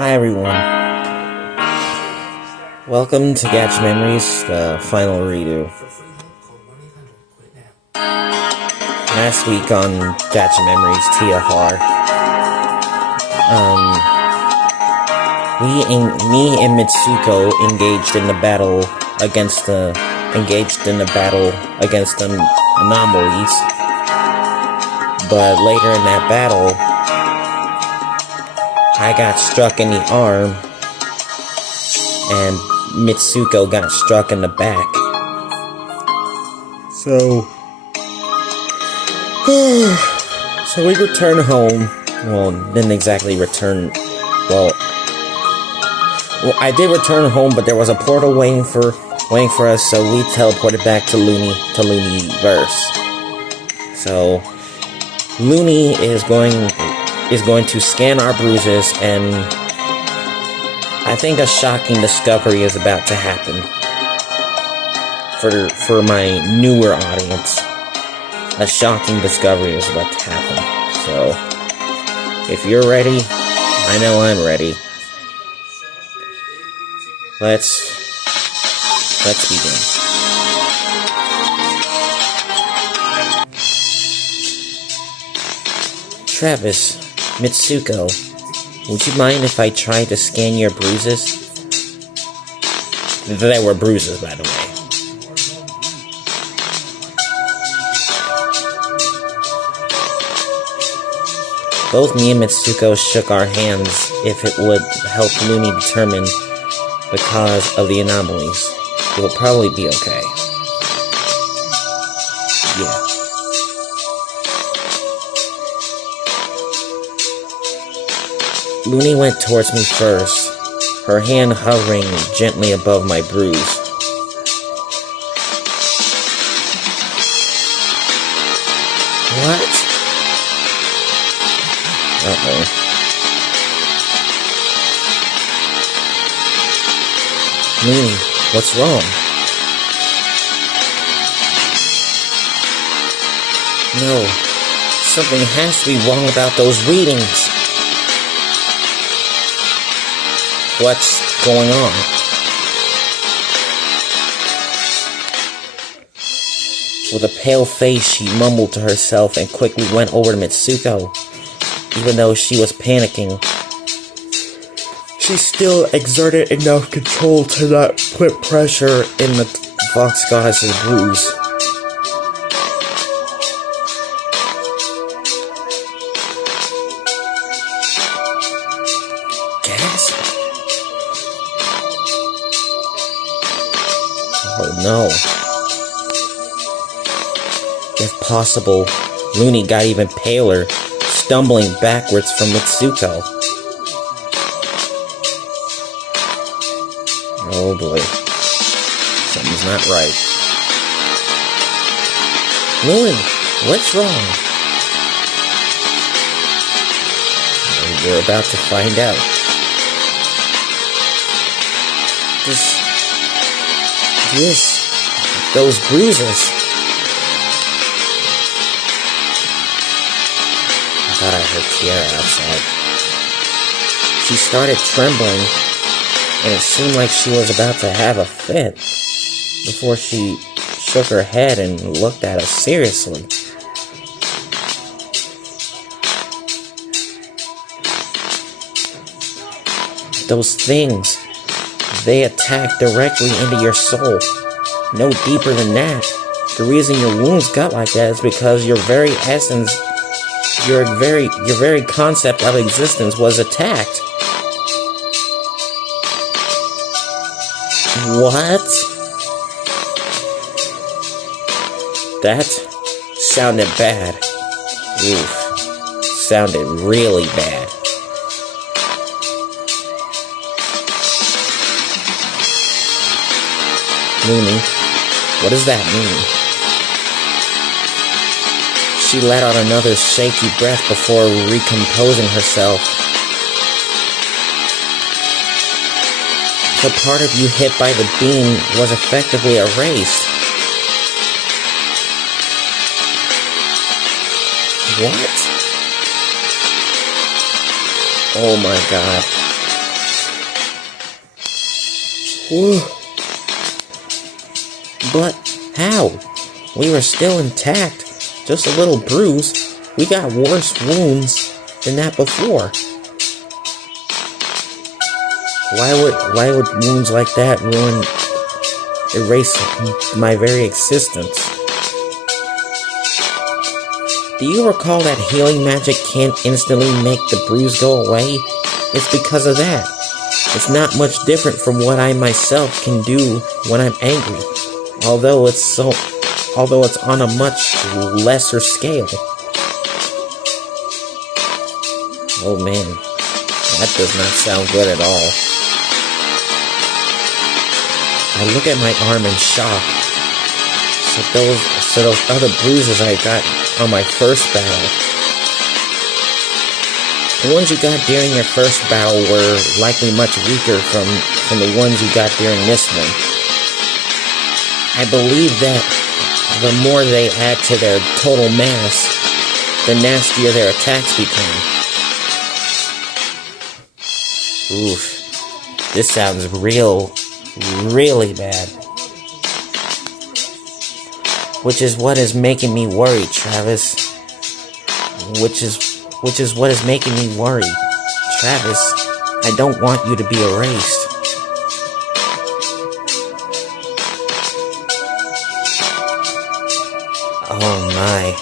Hi everyone. Welcome to Gacha Memories, the final redo. Last week on Gacha Memories T.F.R. Me and Mitsuko engaged in the battle against the anomalies. But later in that battle, I got struck in the arm, and Mitsuko got struck in the back. So we returned home. Well, didn't exactly return. Well, I did return home, but there was a portal waiting for us, so we teleported back to Luniverse. So Luni is going to scan our bruises, and I think a shocking discovery is about to happen for my newer audience. A shocking discovery is about to happen. So, if you're ready, I know I'm ready. Let's begin. Travis, Mitsuko, would you mind if I tried to scan your bruises? There were bruises, by the way. Both me and Mitsuko shook our hands if it would help Luni determine the cause of the anomalies. It will probably be okay. Yeah. Luni went towards me first, her hand hovering gently above my bruise. What? Uh-oh. Luni, what's wrong? No, something has to be wrong about those readings. What's going on? With a pale face, she mumbled to herself and quickly went over to Mitsuko. Even though she was panicking, she still exerted enough control to not put pressure in the Fox Goddess's bruise. Gasp! Oh no. If possible, Luni got even paler, stumbling backwards from Mitsuko. Oh boy. Something's not right. Luni, what's wrong? Well, we're about to find out. Those bruises. I thought I heard T.F.R outside. She started trembling, and it seemed like she was about to have a fit, before she shook her head and looked at us seriously. Those things, they attack directly into your soul. No deeper than that. The reason your wounds got like that is because your very essence, your very concept of existence was attacked. What? That sounded bad. Oof. Sounded really bad. Luni, what does that mean? She let out another shaky breath before recomposing herself. The part of you hit by the beam was effectively erased. What? Oh my god. But how? We were still intact. Just a little bruise. We got worse wounds than that before. Why would wounds like that erase my very existence? Do you recall that healing magic can't instantly make the bruise go away? It's because of that. It's not much different from what I myself can do when I'm angry, although it's on a much lesser scale. Oh man, that does not sound good at all. I look at my arm in shock. So those other bruises I got on my first battle, the ones you got during your first battle were likely much weaker from the ones you got during this one. I believe that the more they add to their total mass, the nastier their attacks become. Oof. This sounds really bad. Which is what is making me worry, Travis. Which is what is making me worry. Travis, I don't want you to be erased. Oh my.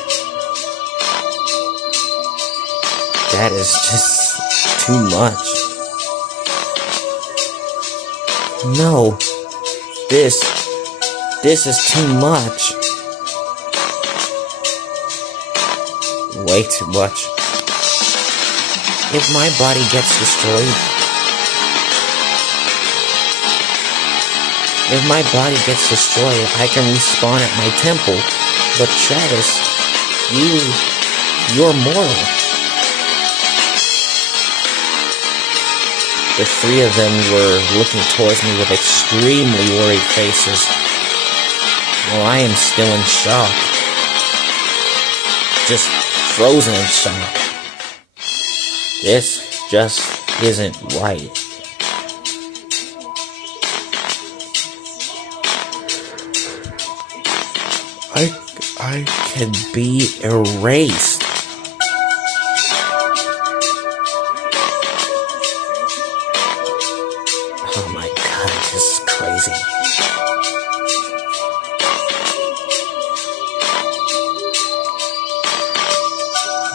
That is just too much. No. This is too much. Way too much. If my body gets destroyed, I can respawn at my temple. But Travis, you're mortal. The three of them were looking towards me with extremely worried faces, while I am still in shock. Just frozen in shock. This just isn't right. I can be erased. Oh my god, this is crazy.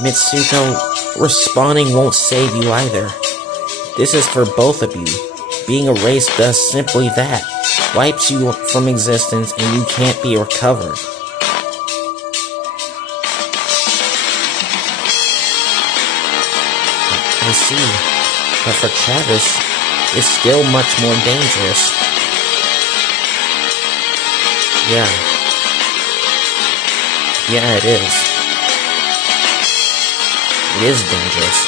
Mitsuko, respawning won't save you either. This is for both of you. Being erased does simply that. Wipes you from existence and you can't be recovered. I see. But for Travis, it's still much more dangerous. Yeah, it is. It is dangerous.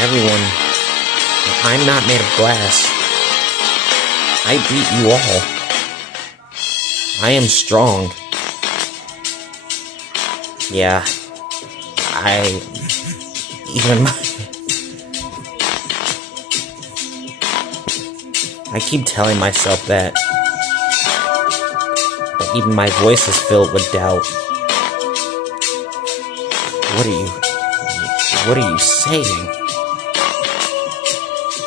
Everyone, I'm not made of glass. I beat you all. I am strong. Yeah, I keep telling myself that, but even my voice is filled with doubt. What are you saying?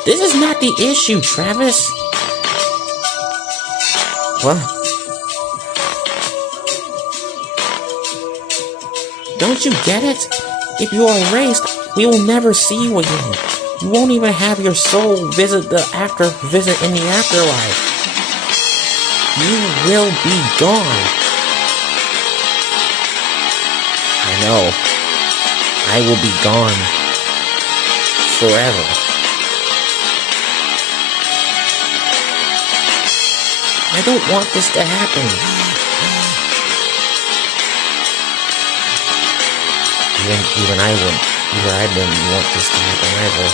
This is not the issue, Travis. What? Don't you get it? If you are erased, we will never see you again. You won't even have your soul visit in the afterlife. You will be gone. I know. I will be gone. Forever. I don't want this to happen. Even I didn't want this to happen either.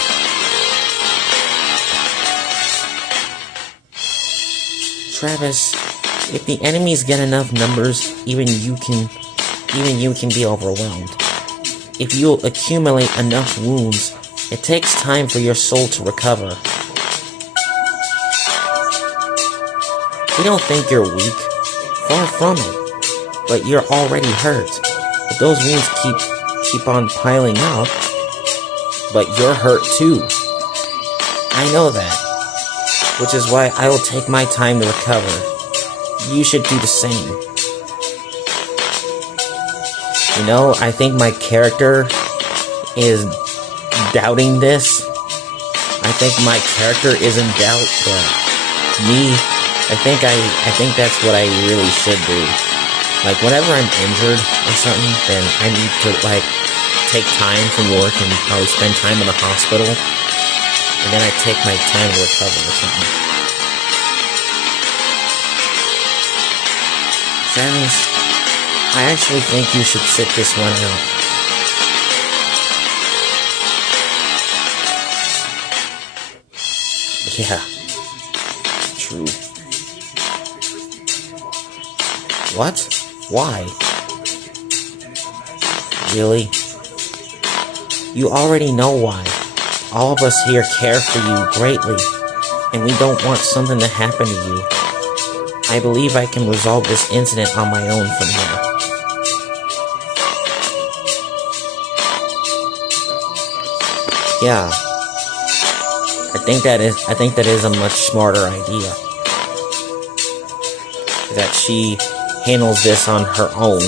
Travis, if the enemies get enough numbers, even you can be overwhelmed. If you accumulate enough wounds, It takes time for your soul to recover. We don't think you're weak. Far from it. But you're already hurt. But those wounds keep on piling up. But you're hurt too. I know that. Which is why I will take my time to recover. You should do the same. You know, I think my character is doubting this. I think my character is in doubt, but me, I think that's what I really should do. Like, whenever I'm injured or something, then I need to, like, take time from work and probably spend time in the hospital, and then I take my time to recover or something. Friends, I actually think you should sit this one out. Yeah, it's true. What? Why? Really? You already know why. All of us here care for you greatly, and we don't want something to happen to you. I believe I can resolve this incident on my own from here. Yeah. I think that is a much smarter idea. That she handles this on her own.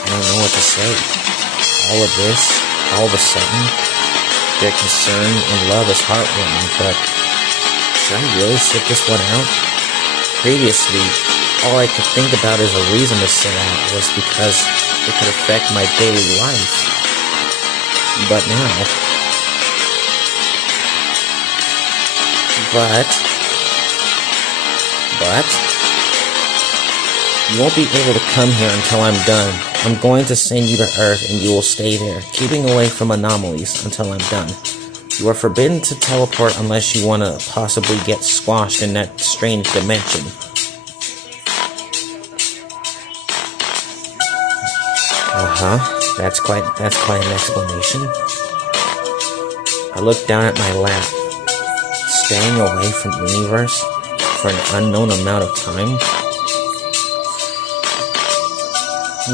I don't know what to say. All of this, all of a sudden, their concern and love is heartwarming, but should I really sit this one out? Previously, all I could think about as a reason to sit out was because it could affect my daily life. But now... But... You won't be able to come here until I'm done. I'm going to send you to Earth and you will stay there, keeping away from anomalies until I'm done. You are forbidden to teleport unless you want to possibly get squashed in that strange dimension. That's quite an explanation. I looked down at my lap. Staying away from Luniverse for an unknown amount of time?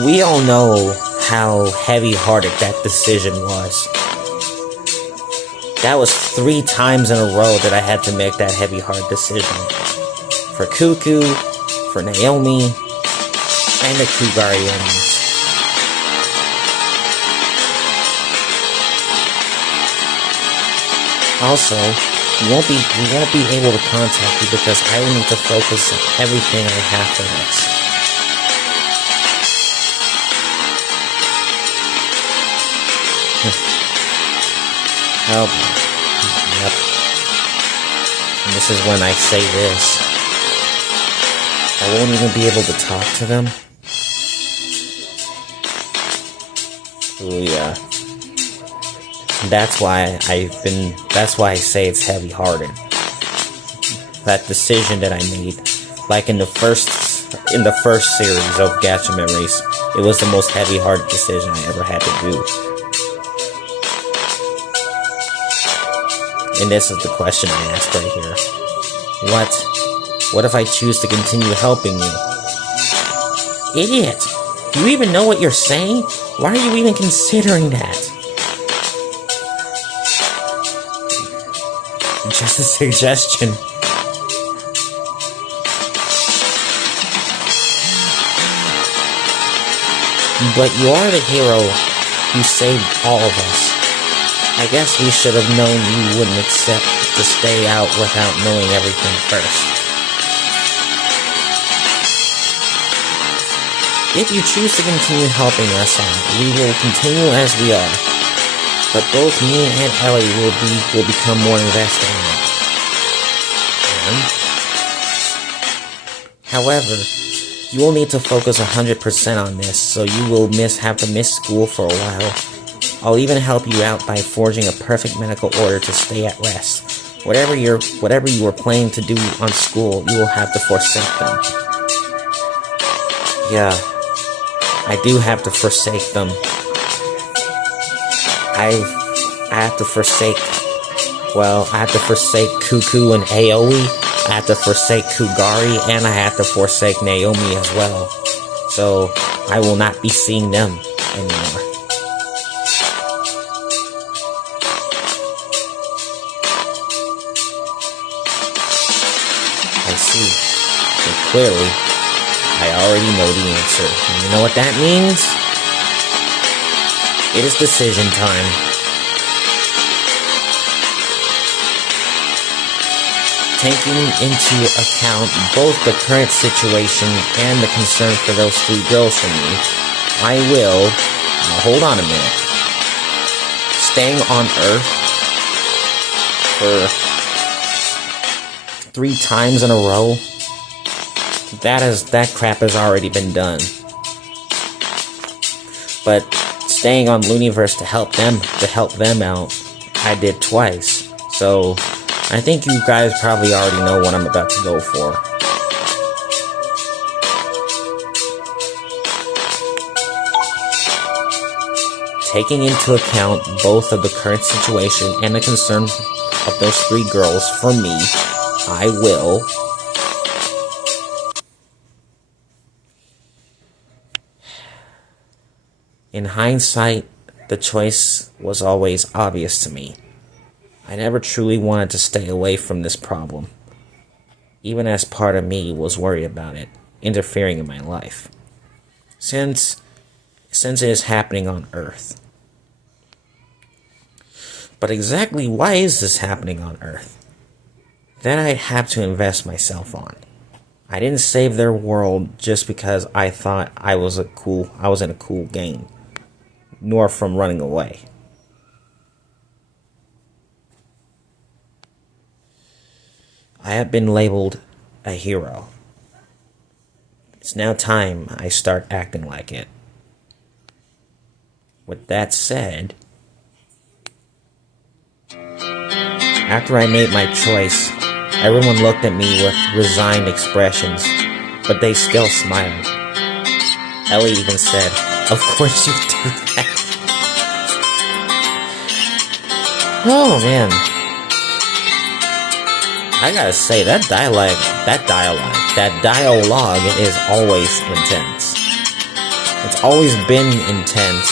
We all know how heavy-hearted that decision was. That was 3 times in a row that I had to make that heavy-hearted decision. For Cuckoo, for Naomi, and the Kugarians. Also, we won't be able to contact you because I will need to focus on everything I have for this. Oh, yep. And this is when I say this. I won't even be able to talk to them. Oh yeah. That's why I say it's heavy-hearted. That decision that I made, like in the first series of Gacha Memories, it was the most heavy-hearted decision I ever had to do. And this is the question I ask right here. What if I choose to continue helping you? Idiot! Do you even know what you're saying? Why are you even considering that? Just a suggestion. But you are the hero who saved all of us. I guess we should have known you wouldn't accept to stay out without knowing everything first. If you choose to continue helping us out, we will continue as we are. But both me and Ellie will become more invested in it. However, you will need to focus 100% on this, so you will have to miss school for a while. I'll even help you out by forging a perfect medical order to stay at rest. Whatever you were planning to do on school, you will have to forsake them. Yeah, I do have to forsake them. I have to forsake, well, I have to forsake Cuckoo and Aoi. I have to forsake Kugari, and I have to forsake Naomi as well. So, I will not be seeing them anymore. I see. And clearly, I already know the answer. And you know what that means? It is decision time. Taking into account both the current situation and the concern for those 3 girls from me, I will, now hold on a minute, staying on Earth for 3 times in a row, that crap has already been done. But staying on Luniverse to help them out, I did twice. So I think you guys probably already know what I'm about to go for. Taking into account both of the current situation and the concern of those 3 girls for me, I will in hindsight, the choice was always obvious to me. I never truly wanted to stay away from this problem, even as part of me was worried about it interfering in my life, since it is happening on Earth. But exactly why is this happening on Earth? Then I'd have to invest myself on. I didn't save their world just because I thought I was in a cool game, nor from running away. I have been labeled a hero. It's now time I start acting like it. With that said, after I made my choice, everyone looked at me with resigned expressions, but they still smiled. Ellie even said, "Of course you do that." Oh man. I gotta say, that dialogue is always intense. It's always been intense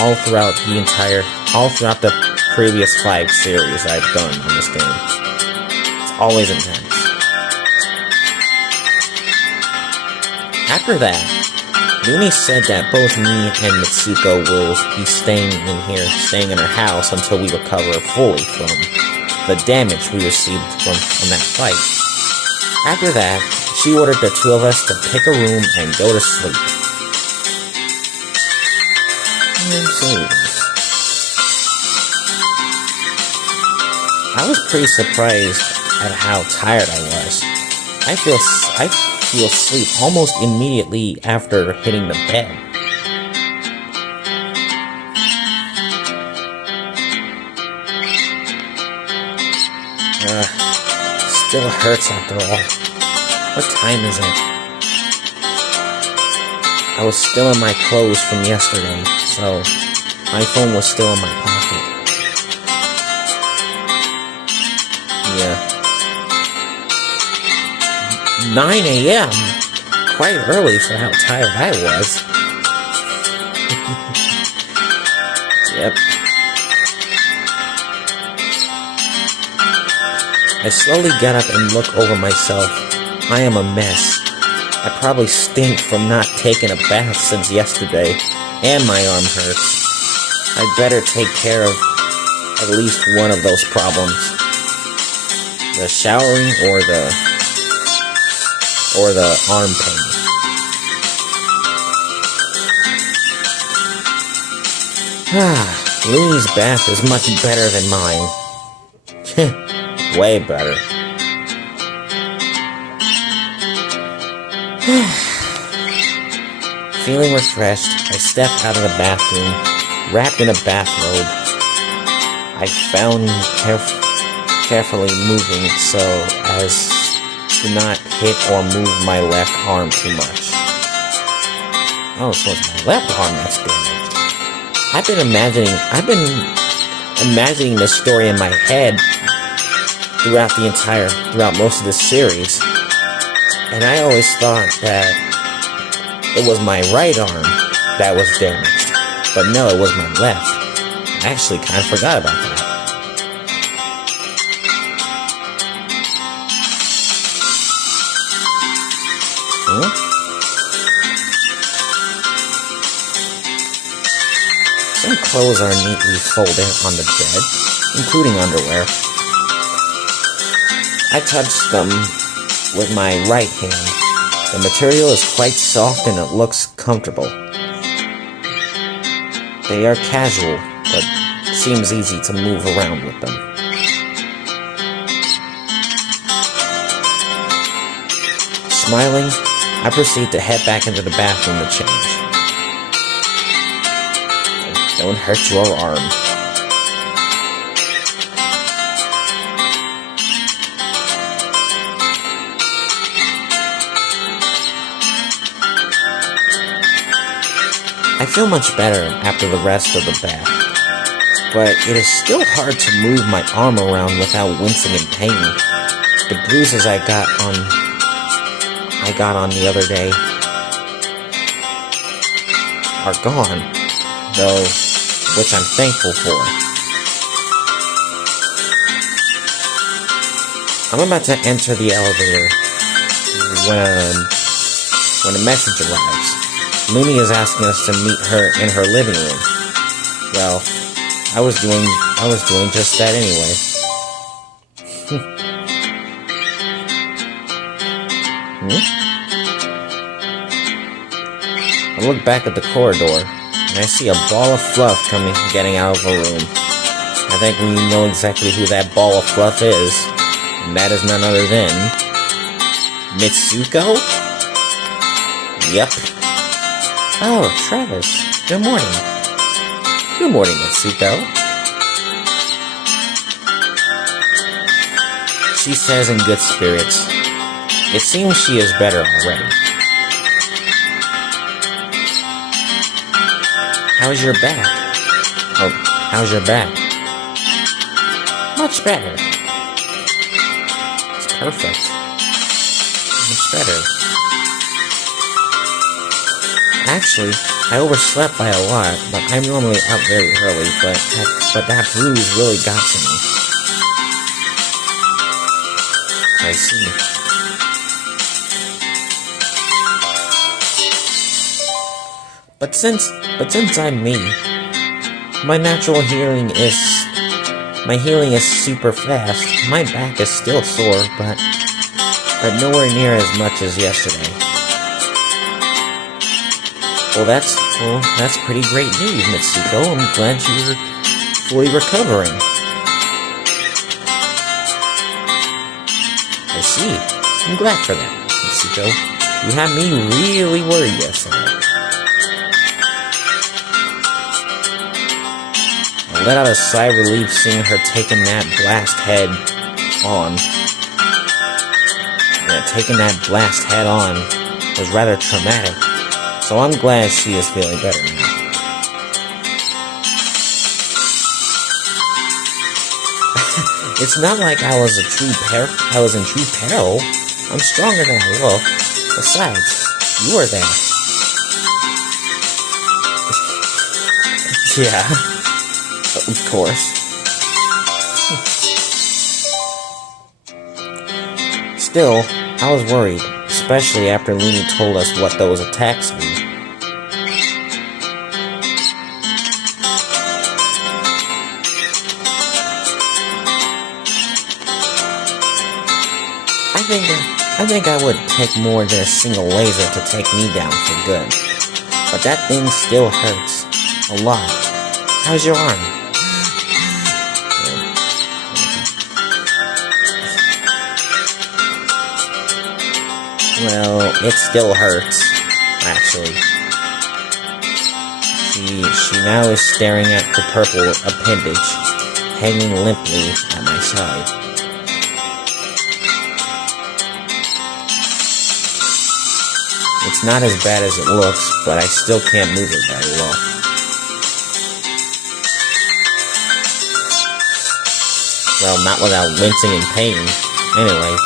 all throughout the previous 5 series I've done on this game. It's always intense. After that, Luni said that both me and Mitsuko will be staying in her house until we recover fully from the damage we received from that fight. After that, she ordered the 2 of us to pick a room and go to sleep. I was pretty surprised at how tired I was. I feel sleep almost immediately after hitting the bed. Still hurts after all. What time is it? I was still in my clothes from yesterday, so my phone was still in my pocket. Yeah. 9 a.m. Quite early for how tired I was. Yep. I slowly get up and look over myself. I am a mess. I probably stink from not taking a bath since yesterday, and my arm hurts. I'd better take care of at least one of those problems. The showering or the arm pain. Luni's bath is much better than mine. Way better. Feeling refreshed, I stepped out of the bathroom, wrapped in a bathrobe. I found carefully moving so as to not hit or move my left arm too much. Oh, so it's my left arm that's damaged. I've been imagining this story in my head throughout most of this series. And I always thought that it was my right arm that was damaged. But no, it was my left. I actually kind of forgot about that. Some clothes are neatly folded on the bed, including underwear. I touched them with my right hand. The material is quite soft and it looks comfortable. They are casual, but it seems easy to move around with them. Smiling, I proceed to head back into the bathroom to change. Don't hurt your arm. I feel much better after the rest of the bath, but it is still hard to move my arm around without wincing in pain. The bruises I got on the other day are gone, though, which I'm thankful for. I'm about to enter the elevator when a message arrives. Luni is asking us to meet her in her living room. Well, I was doing just that anyway. I look back at the corridor, and I see a ball of fluff getting out of a room. I think we know exactly who that ball of fluff is, and that is none other than Mitsuko? Yep. Oh, Travis. Good morning. Good morning, Mitsuko. She says in good spirits. It seems she is better already. How's your back? Oh, how's your back? Much better. It's perfect. Much better. Actually, I overslept by a lot, but I'm normally up very early, but that bruise really got to me. I see. But since I'm me, my healing is super fast. My back is still sore, but nowhere near as much as yesterday. Well, that's pretty great news, Mitsuko. I'm glad you're fully recovering. I see. I'm glad for that, Mitsuko. You had me really worried yesterday. I let out a sigh of relief seeing her taking that blast head on. Yeah, taking that blast head on was rather traumatic. So I'm glad she is feeling better now. It's not like I was in true peril. I'm stronger than I look. Besides, you were there. Yeah, of course. Still, I was worried, especially after Luni told us what those attacks mean. I think I would take more than a single laser to take me down for good. But that thing still hurts. A lot. How's your arm? Well, it still hurts, actually. She now is staring at the purple appendage, hanging limply at my side. not as bad as it looks, but I still can't move it very well. Well, not without wincing in pain. Anyway,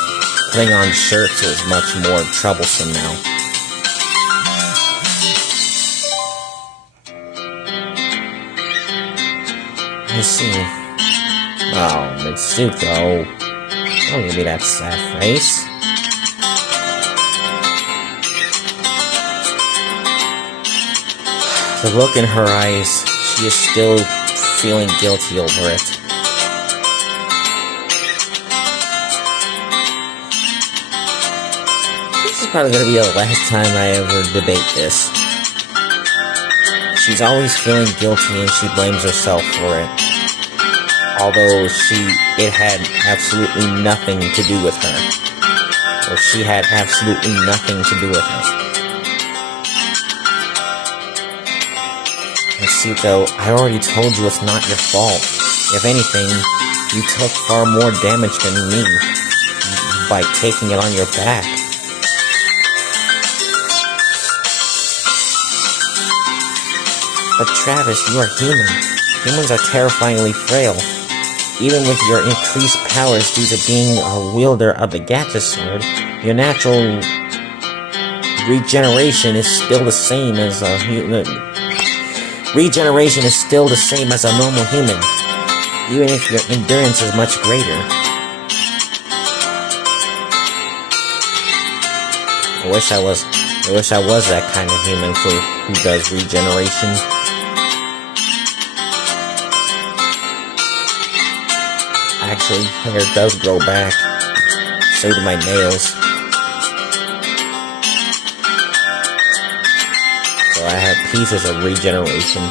putting on shirts is much more troublesome now. I see. Oh, Mitsuko. Don't give me that sad face. The look in her eyes, she is still feeling guilty over it. This is probably gonna be the last time I ever debate this. She's always feeling guilty and she blames herself for it. Although it had absolutely nothing to do with her. Or she had absolutely nothing to do with it. Mitsuko, I already told you it's not your fault. If anything, you took far more damage than me by taking it on your back. But Travis, you are human. Humans are terrifyingly frail. Even with your increased powers due to being a wielder of the Gacha sword, your natural regeneration is still the same as a human. Regeneration is still the same as a normal human, even if your endurance is much greater. I wish I was that kind of human who does regeneration. Actually, hair does grow back. So do my nails. So I have pieces of regeneration.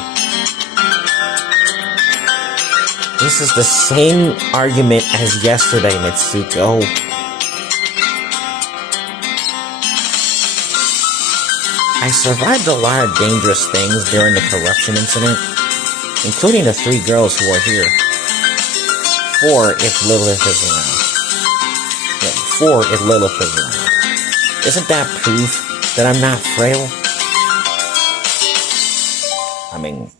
This is the same argument as yesterday, Mitsuko. I survived a lot of dangerous things during the corruption incident, including the 3 girls who are here. 4 if Lilith is around. Yeah, 4 if Lilith is around. Isn't that proof that I'm not frail? I mean,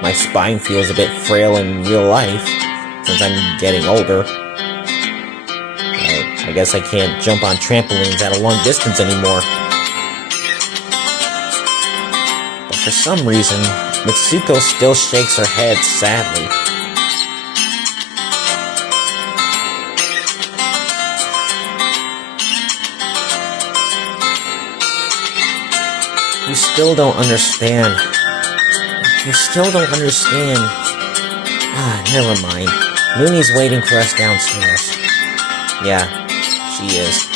my spine feels a bit frail in real life, since I'm getting older. I guess I can't jump on trampolines at a long distance anymore. But for some reason, Mitsuko still shakes her head sadly. You still don't understand. You still don't understand. Never mind. Luni's waiting for us downstairs. Yeah, she is.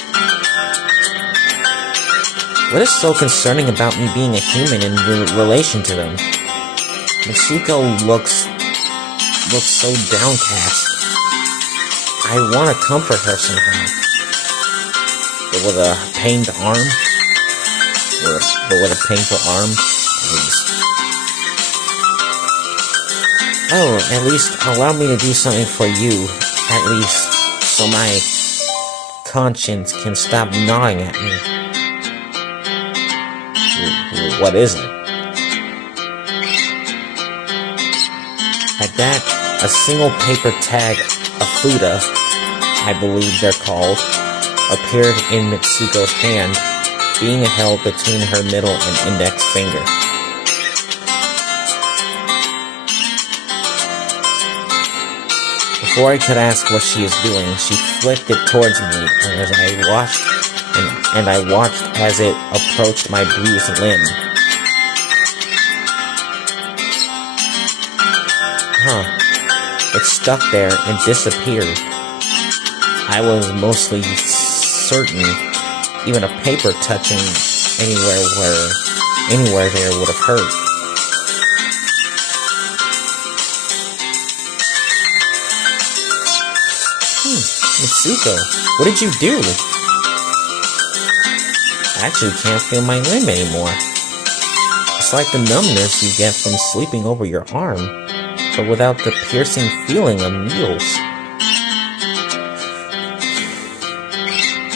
What is so concerning about me being a human in relation to them? Mitsuko looks so downcast. I want to comfort her somehow. But with a pained arm? But with a painful arm? Please. Oh, at least allow me to do something for you. At least, so my conscience can stop gnawing at me. What is it? At that, a single paper tag, a fuda, I believe they're called, appeared in Mitsuko's hand, being held between her middle and index finger. Before I could ask what she is doing, she flicked it towards me, and I watched as it approached my bruised limb. It stuck there and disappeared. I was mostly certain even a paper touching anywhere there would have hurt. Mitsuko, what did you do? I actually can't feel my limb anymore. It's like the numbness you get from sleeping over your arm, but without the piercing feeling of needles.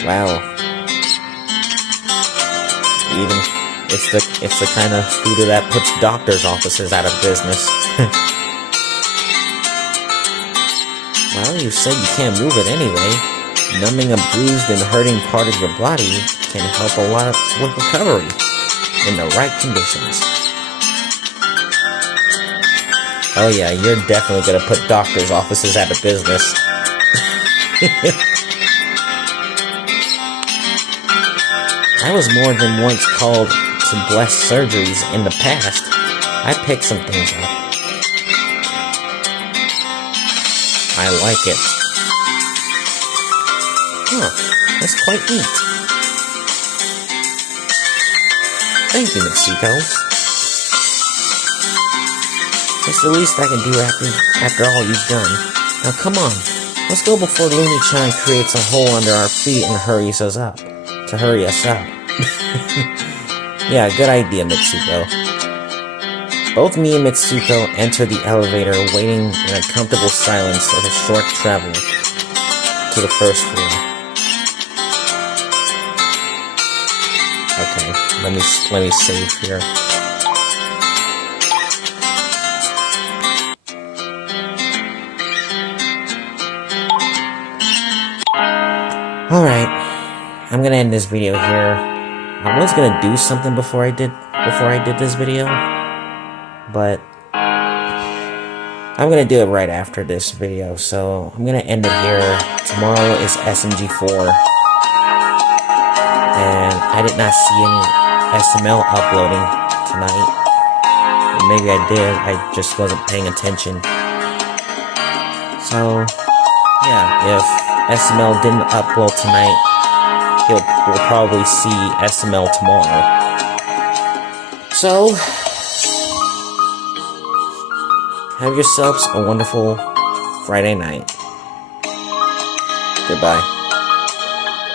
Wow. even. It's the kind of scooter that puts doctors' offices out of business. Well, you said you can't move it anyway. Numbing a bruised and hurting part of your body can help a lot with recovery, in the right conditions. Oh yeah, you're definitely gonna put doctors' offices out of business. I was more than once called to bless surgeries in the past. I picked some things up. I like it. Huh, that's quite neat. Thank you, Mitsuko. It's the least I can do after all you've done. Now come on, let's go before Luni-chan creates a hole under our feet and hurries us up. Yeah, good idea, Mitsuko. Both me and Mitsuko enter the elevator, waiting in a comfortable silence of a short travel to the first floor. Okay, let me save here. Alright, I'm gonna end this video here. I was gonna do something before I did this video, but I'm gonna do it right after this video, so I'm gonna end it here. Tomorrow is SMG4, and I did not see any SML uploading tonight. Or maybe I did, I just wasn't paying attention. So, yeah, if SML didn't upload tonight, we'll probably see SML tomorrow. So, have yourselves a wonderful Friday night. Goodbye.